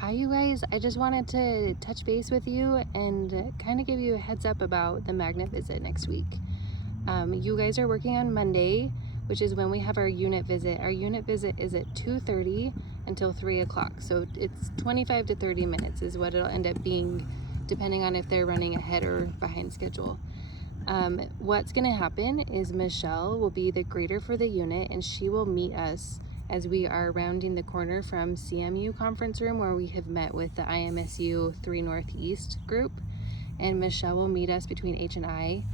Hi, you guys. I just wanted to touch base with you and kind of give you a heads up about the magnet visit next week. You guys are working on Monday, which is when we have our unit visit. Our unit visit is at 2:30 until 3 o'clock. So it's 25 to 30 minutes is what it'll end up being, depending on if they're running ahead or behind schedule. What's going to happen is Michelle will be the grader for the unit, and she will meet us as we are rounding the corner from CMU conference room, where we have met with the IMSU 3 Northeast group. And Michelle will meet us between H and I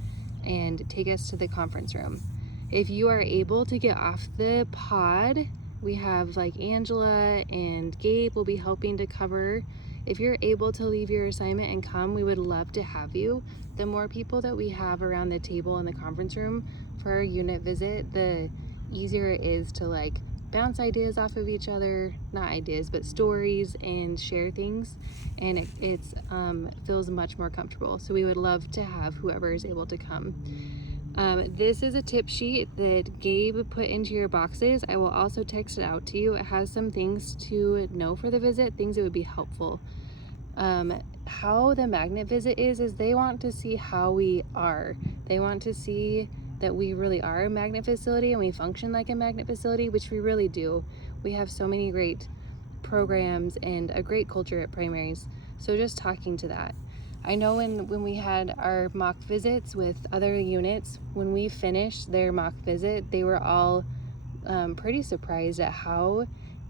and take us to the conference room. If you are able to get off the pod, we have like Angela and Gabe will be helping to cover. If you're able to leave your assignment and come, we would love to have you. The more people that we have around the table in the conference room for our unit visit, the easier it is to like bounce ideas off of each other, not ideas, but stories, and share things. And it feels much more comfortable. So we would love to have whoever is able to come. This is a tip sheet that Gabe put into your boxes. I will also text it out to you. It has some things to know for the visit, things that would be helpful. How the magnet visit is they want to see how we are. They want to see that we really are a magnet facility and we function like a magnet facility, which we really do. We have so many great programs and a great culture at primaries. So just talking to that. I know when we had our mock visits with other units, when we finished their mock visit, they were all pretty surprised at how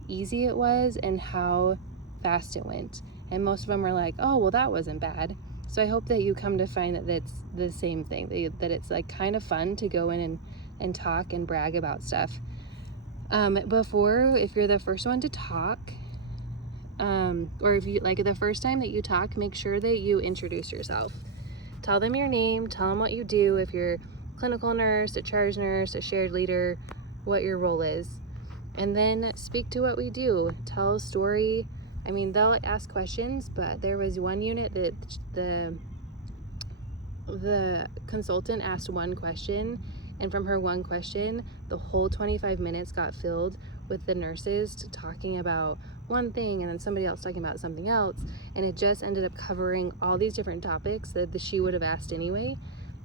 easy it was and how fast it went. And most of them were like, oh, well, that wasn't bad. So I hope that you come to find that that's the same thing, that it's like kind of fun to go in and talk and brag about stuff. If you're the first one to talk, or if you like the first time that you talk, make sure that you introduce yourself. Tell them your name, tell them what you do, if you're clinical nurse, a charge nurse, a shared leader, what your role is. And then speak to what we do. Tell a story. I mean, they'll ask questions, but there was one unit that the consultant asked one question, and from her one question, the whole 25 minutes got filled with the nurses talking about one thing and then somebody else talking about something else, and it just ended up covering all these different topics that she would have asked anyway,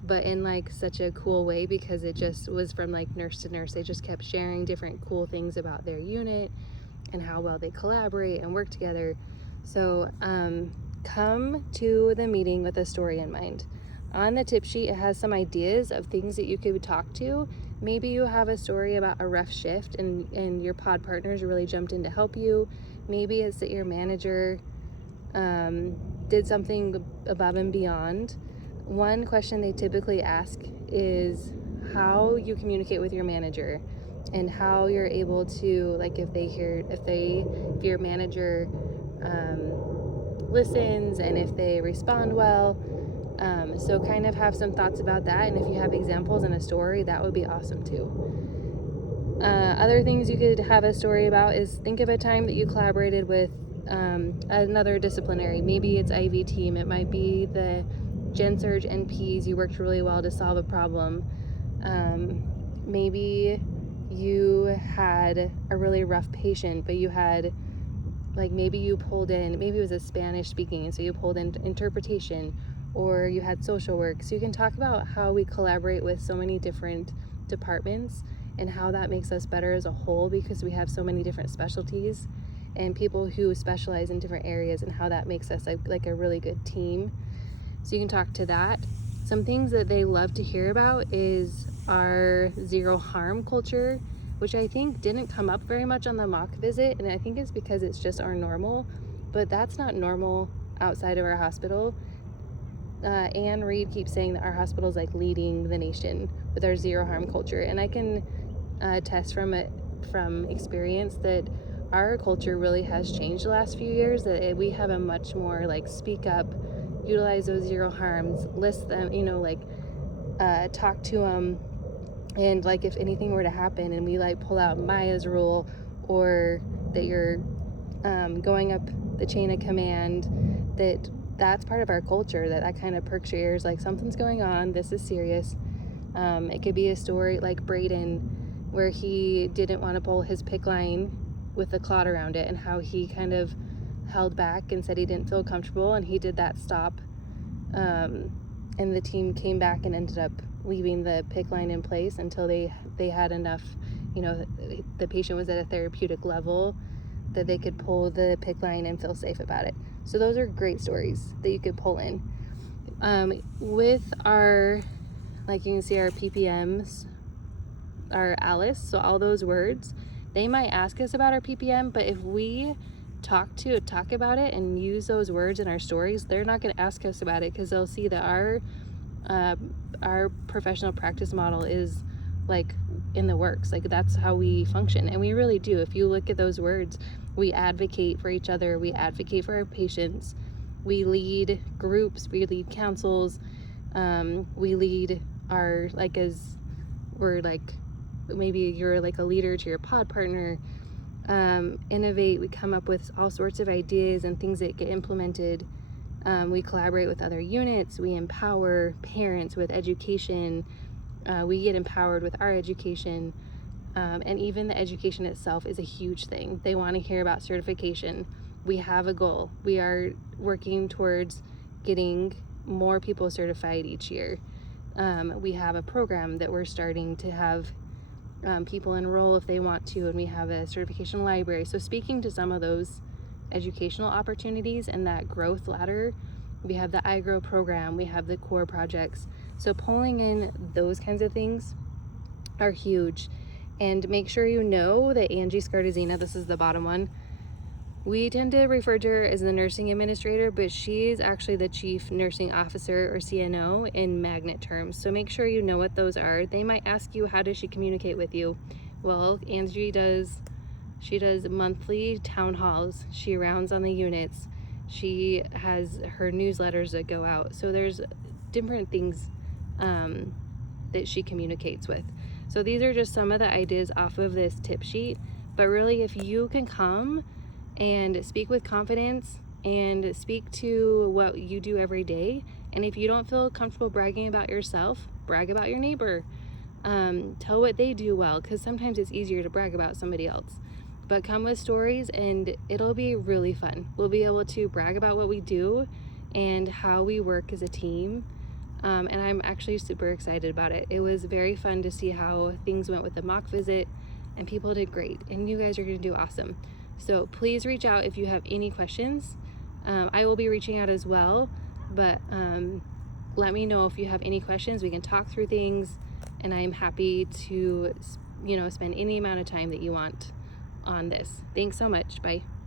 but in like such a cool way, because it just was from like nurse to nurse. They just kept sharing different cool things about their unit and how well they collaborate and work together. So come to the meeting with a story in mind. On the tip sheet, it has some ideas of things that you could talk to. Maybe you have a story about a rough shift and your pod partners really jumped in to help you. Maybe it's that your manager did something above and beyond. One question they typically ask is how you communicate with your manager, and how you're able to, like, if your manager listens and if they respond well. So kind of have some thoughts about that, and if you have examples and a story, that would be awesome too. Other things you could have a story about is think of a time that you collaborated with another disciplinary. Maybe it's IV team, it might be the Gen Surge NPs. You worked really well to solve a problem. Maybe you had a really rough patient, but you had, like, maybe you pulled in, maybe it was a Spanish speaking, and so you pulled in interpretation, or you had social work. So you can talk about how we collaborate with so many different departments and how that makes us better as a whole, because we have so many different specialties and people who specialize in different areas, and how that makes us like a really good team. So you can talk to that. Some things that they love to hear about is our zero harm culture, which I think didn't come up very much on the mock visit, and I think it's because it's just our normal, but that's not normal outside of our hospital. Anne Reed keeps saying that our hospital is like leading the nation with our zero harm culture, and I can attest from experience that our culture really has changed the last few years, that we have a much more like speak up, utilize those zero harms, list them, talk to them, and like if anything were to happen and we like pull out Maya's rule, or that you're going up the chain of command, that's part of our culture, that kind of perks your ears, like something's going on, this is serious. It could be a story like Braden, where he didn't want to pull his PICC line with the clot around it, and how he kind of held back and said he didn't feel comfortable, and he did that stop, and the team came back and ended up leaving the PICC line in place until they had enough, the patient was at a therapeutic level that they could pull the PICC line and feel safe about it. So those are great stories that you could pull in. With our, like you can see, our PPMs, our ALICE, so all those words, they might ask us about our PPM, but if we talk about it and use those words in our stories, they're not going to ask us about it, because they'll see that our professional practice model is like in the works. Like, that's how we function, and we really do. If you look at those words, we advocate for each other, we advocate for our patients, we lead groups, we lead councils, we lead our, like, as we're like, maybe you're like a leader to your pod partner, innovate, we come up with all sorts of ideas and things that get implemented. We collaborate with other units, we empower parents with education, we get empowered with our education, and even the education itself is a huge thing. They want to hear about certification. We have a goal. We are working towards getting more people certified each year. We have a program that we're starting to have people enroll if they want to, and we have a certification library. So speaking to some of those educational opportunities and that growth ladder, we have the iGrow program, we have the core projects. So pulling in those kinds of things are huge. And make sure you know that Angie Scardazina, this is the bottom one, we tend to refer to her as the nursing administrator, but she's actually the chief nursing officer, or CNO, in magnet terms. So make sure you know what those are. They might ask you, how does she communicate with you? Well, Angie does monthly town halls. She rounds on the units. She has her newsletters that go out. So there's different things that she communicates with. So these are just some of the ideas off of this tip sheet. But really, if you can come and speak with confidence and speak to what you do every day, and if you don't feel comfortable bragging about yourself, brag about your neighbor. Tell what they do well, because sometimes it's easier to brag about somebody else. But come with stories and it'll be really fun. We'll be able to brag about what we do and how we work as a team. And I'm actually super excited about it. It was very fun to see how things went with the mock visit, and people did great, and you guys are going to do awesome. So please reach out if you have any questions. I will be reaching out as well, but let me know if you have any questions. We can talk through things, and I'm happy to, spend any amount of time that you want on this. Thanks so much. Bye.